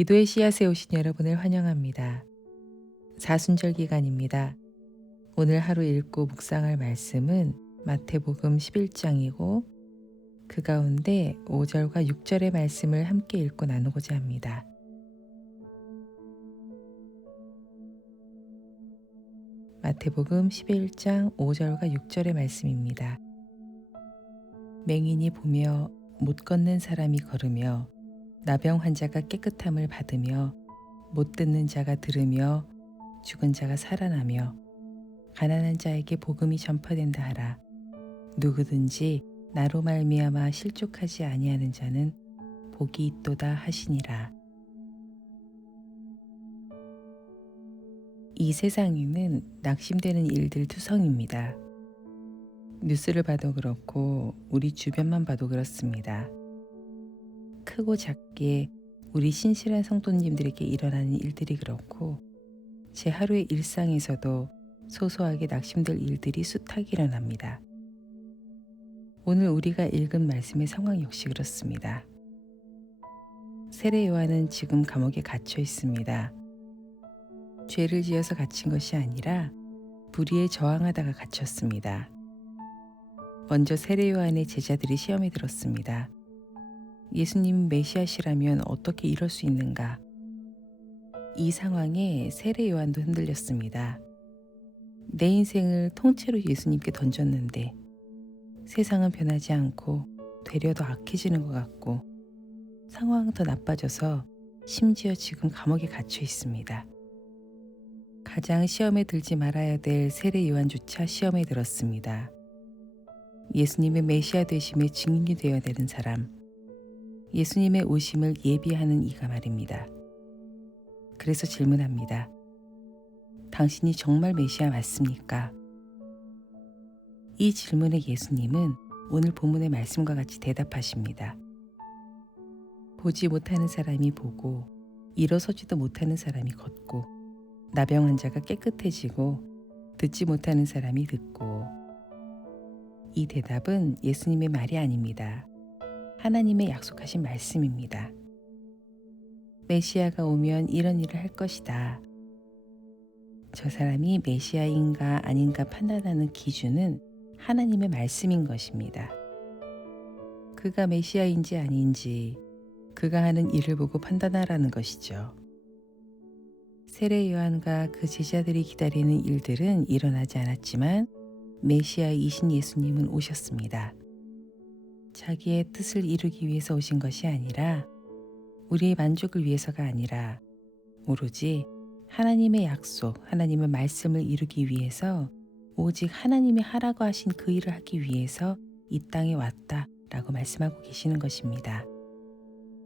기도의 씨앗에 오신 여러분을 환영합니다. 사순절 기간입니다. 오늘 하루 읽고 묵상할 말씀은 마태복음 11장이고 그 가운데 5절과 6절의 말씀을 함께 읽고 나누고자 합니다. 마태복음 11장 5절과 6절의 말씀입니다. 맹인이 보며 못 걷는 사람이 걸으며 나병 환자가 깨끗함을 받으며 못 듣는 자가 들으며 죽은 자가 살아나며 가난한 자에게 복음이 전파된다 하라. 누구든지 나로 말미암아 실족하지 아니하는 자는 복이 있도다 하시니라. 이 세상에는 낙심되는 일들 투성입니다. 뉴스를 봐도 그렇고 우리 주변만 봐도 그렇습니다. 크고 작게 우리 신실한 성도님들에게 일어나는 일들이 그렇고 제 하루의 일상에서도 소소하게 낙심될 일들이 숱하게 일어납니다. 오늘 우리가 읽은 말씀의 상황 역시 그렇습니다. 세례 요한은 지금 감옥에 갇혀 있습니다. 죄를 지어서 갇힌 것이 아니라 불의에 저항하다가 갇혔습니다. 먼저 세례 요한의 제자들이 시험에 들었습니다. 예수님 메시아시라면 어떻게 이럴 수 있는가? 이 상황에 세례 요한도 흔들렸습니다. 내 인생을 통째로 예수님께 던졌는데 세상은 변하지 않고 되려 더 악해지는 것 같고 상황은 더 나빠져서 심지어 지금 감옥에 갇혀 있습니다. 가장 시험에 들지 말아야 될 세례 요한조차 시험에 들었습니다. 예수님의 메시아 되심의 증인이 되어야 되는 사람, 예수님의 오심을 예비하는 이가 말입니다. 그래서 질문합니다. 당신이 정말 메시아 맞습니까? 이 질문에 예수님은 오늘 본문의 말씀과 같이 대답하십니다. 보지 못하는 사람이 보고 일어서지도 못하는 사람이 걷고 나병 환자가 깨끗해지고 듣지 못하는 사람이 듣고. 이 대답은 예수님의 말이 아닙니다. 하나님의 약속하신 말씀입니다. 메시아가 오면 이런 일을 할 것이다. 저 사람이 메시아인가 아닌가 판단하는 기준은 하나님의 말씀인 것입니다. 그가 메시아인지 아닌지 그가 하는 일을 보고 판단하라는 것이죠. 세례 요한과 그 제자들이 기다리는 일들은 일어나지 않았지만 메시아이신 예수님은 오셨습니다. 자기의 뜻을 이루기 위해서 오신 것이 아니라 우리의 만족을 위해서가 아니라 오로지 하나님의 약속, 하나님의 말씀을 이루기 위해서 오직 하나님이 하라고 하신 그 일을 하기 위해서 이 땅에 왔다라고 말씀하고 계시는 것입니다.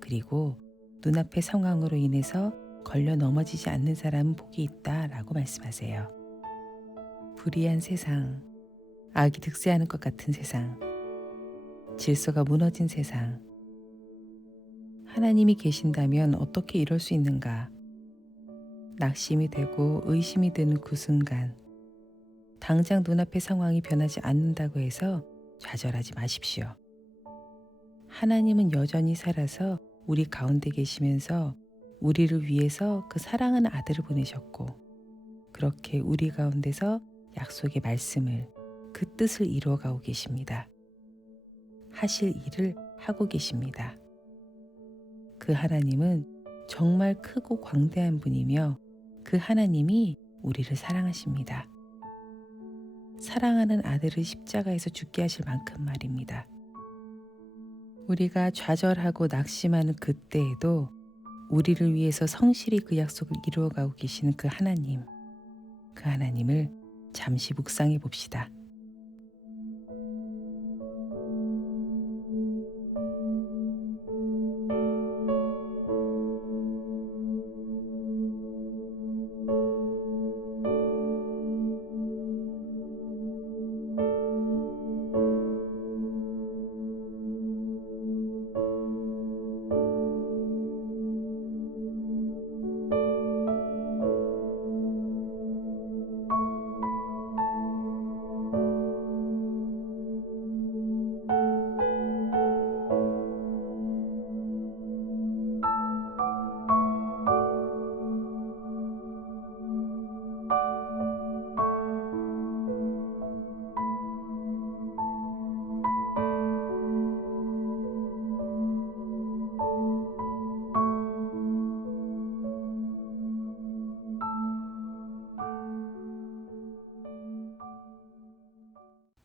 그리고 눈앞의 상황으로 인해서 걸려 넘어지지 않는 사람은 복이 있다라고 말씀하세요. 불의한 세상, 악이 득세하는 것 같은 세상, 질서가 무너진 세상, 하나님이 계신다면 어떻게 이럴 수 있는가? 낙심이 되고 의심이 드는 그 순간, 당장 눈앞의 상황이 변하지 않는다고 해서 좌절하지 마십시오. 하나님은 여전히 살아서 우리 가운데 계시면서 우리를 위해서 그 사랑하는 아들을 보내셨고 그렇게 우리 가운데서 약속의 말씀을 그 뜻을 이루어가고 계십니다. 하실 일을 하고 계십니다. 그 하나님은 정말 크고 광대한 분이며 그 하나님이 우리를 사랑하십니다. 사랑하는 아들을 십자가에서 죽게 하실 만큼 말입니다. 우리가 좌절하고 낙심하는 그때에도 우리를 위해서 성실히 그 약속을 이루어가고 계시는 그 하나님, 그 하나님을 잠시 묵상해 봅시다.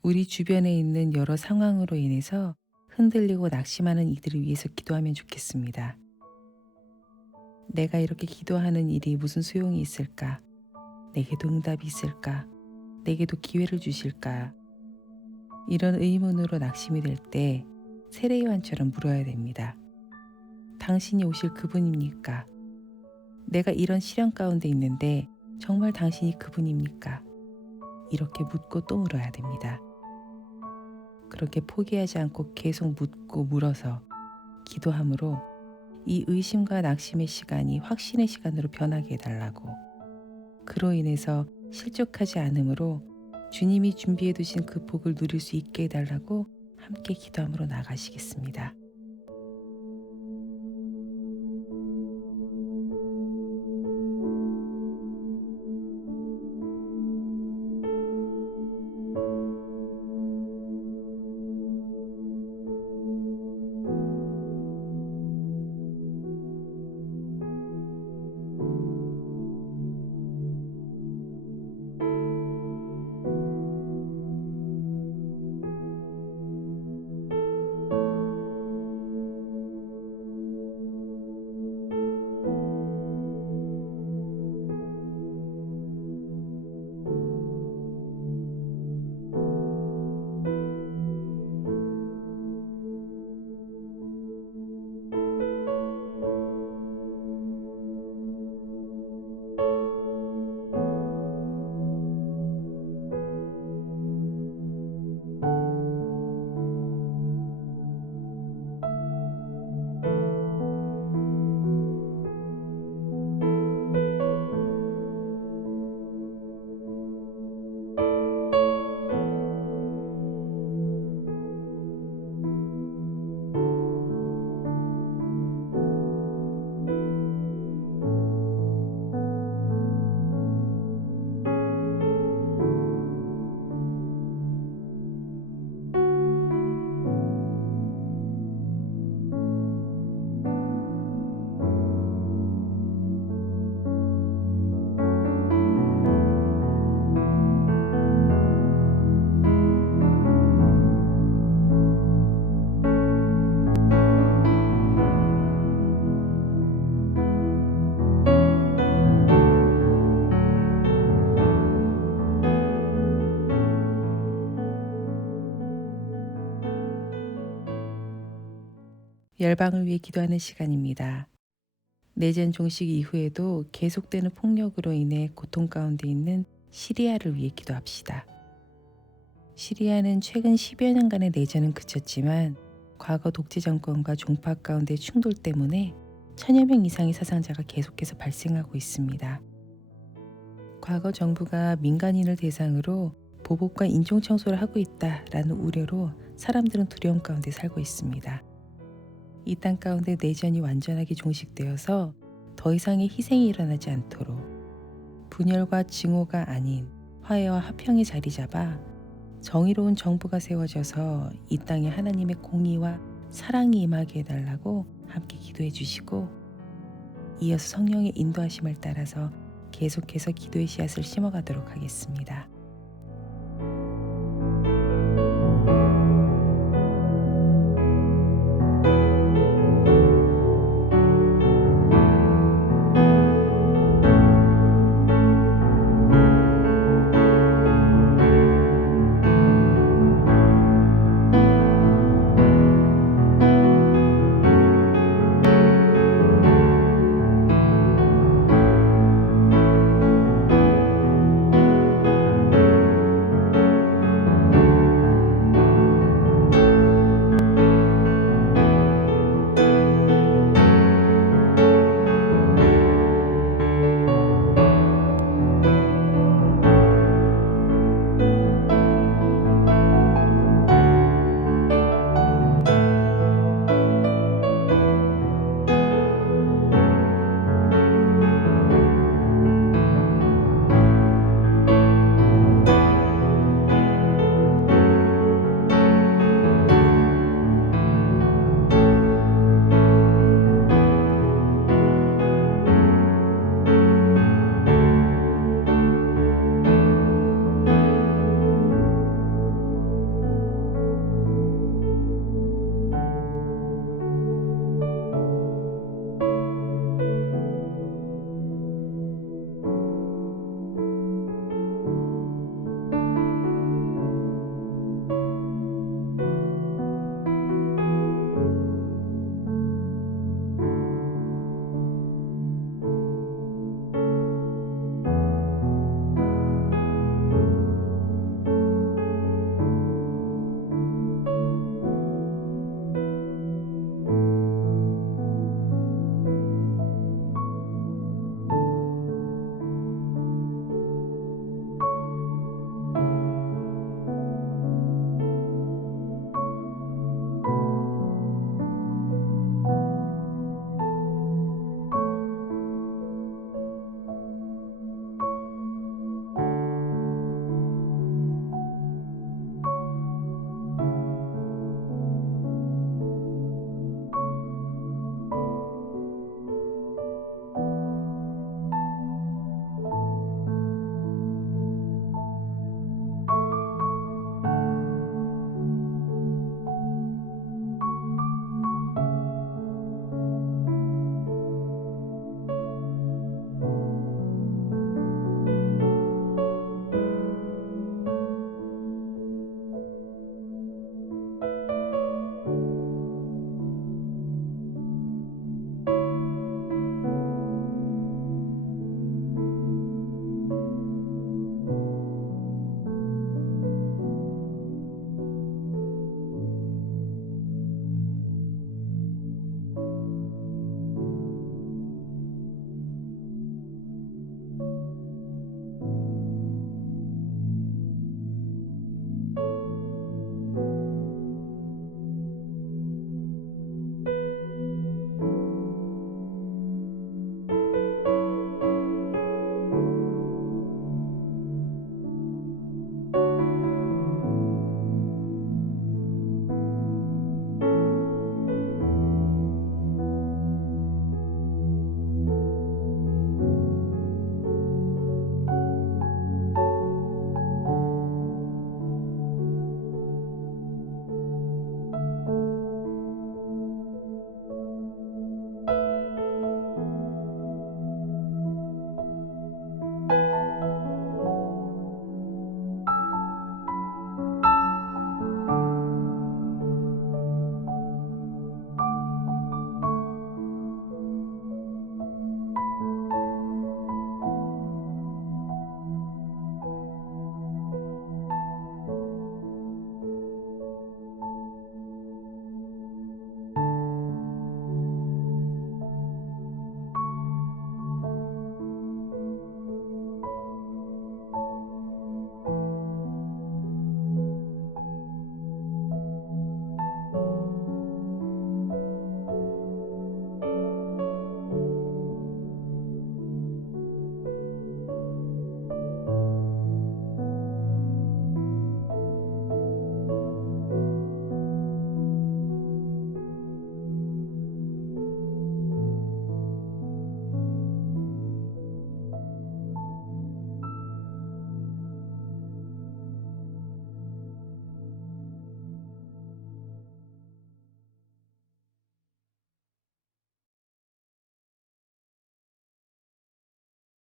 우리 주변에 있는 여러 상황으로 인해서 흔들리고 낙심하는 이들을 위해서 기도하면 좋겠습니다. 내가 이렇게 기도하는 일이 무슨 소용이 있을까? 내게도 응답이 있을까? 내게도 기회를 주실까? 이런 의문으로 낙심이 될 때 세례요한처럼 물어야 됩니다. 당신이 오실 그분입니까? 내가 이런 시련 가운데 있는데 정말 당신이 그분입니까? 이렇게 묻고 또 물어야 됩니다. 그렇게 포기하지 않고 계속 묻고 물어서 기도함으로 이 의심과 낙심의 시간이 확신의 시간으로 변하게 해달라고, 그로 인해서 실족하지 않으므로 주님이 준비해 두신 그 복을 누릴 수 있게 해달라고 함께 기도함으로 나가시겠습니다. 열방을 위해 기도하는 시간입니다. 내전 종식 이후에도 계속되는 폭력으로 인해 고통 가운데 있는 시리아를 위해 기도합시다. 시리아는 최근 10여 년간의 내전은 그쳤지만 과거 독재 정권과 종파 가운데 충돌 때문에 천여 명 이상의 사상자가 계속해서 발생하고 있습니다. 과거 정부가 민간인을 대상으로 보복과 인종 청소를 하고 있다라는 우려로 사람들은 두려움 가운데 살고 있습니다. 이 땅 가운데 내전이 완전하게 종식되어서 더 이상의 희생이 일어나지 않도록 분열과 증오가 아닌 화해와 화평이 자리 잡아 정의로운 정부가 세워져서 이 땅에 하나님의 공의와 사랑이 임하게 해달라고 함께 기도해 주시고, 이어서 성령의 인도하심을 따라서 계속해서 기도의 씨앗을 심어가도록 하겠습니다.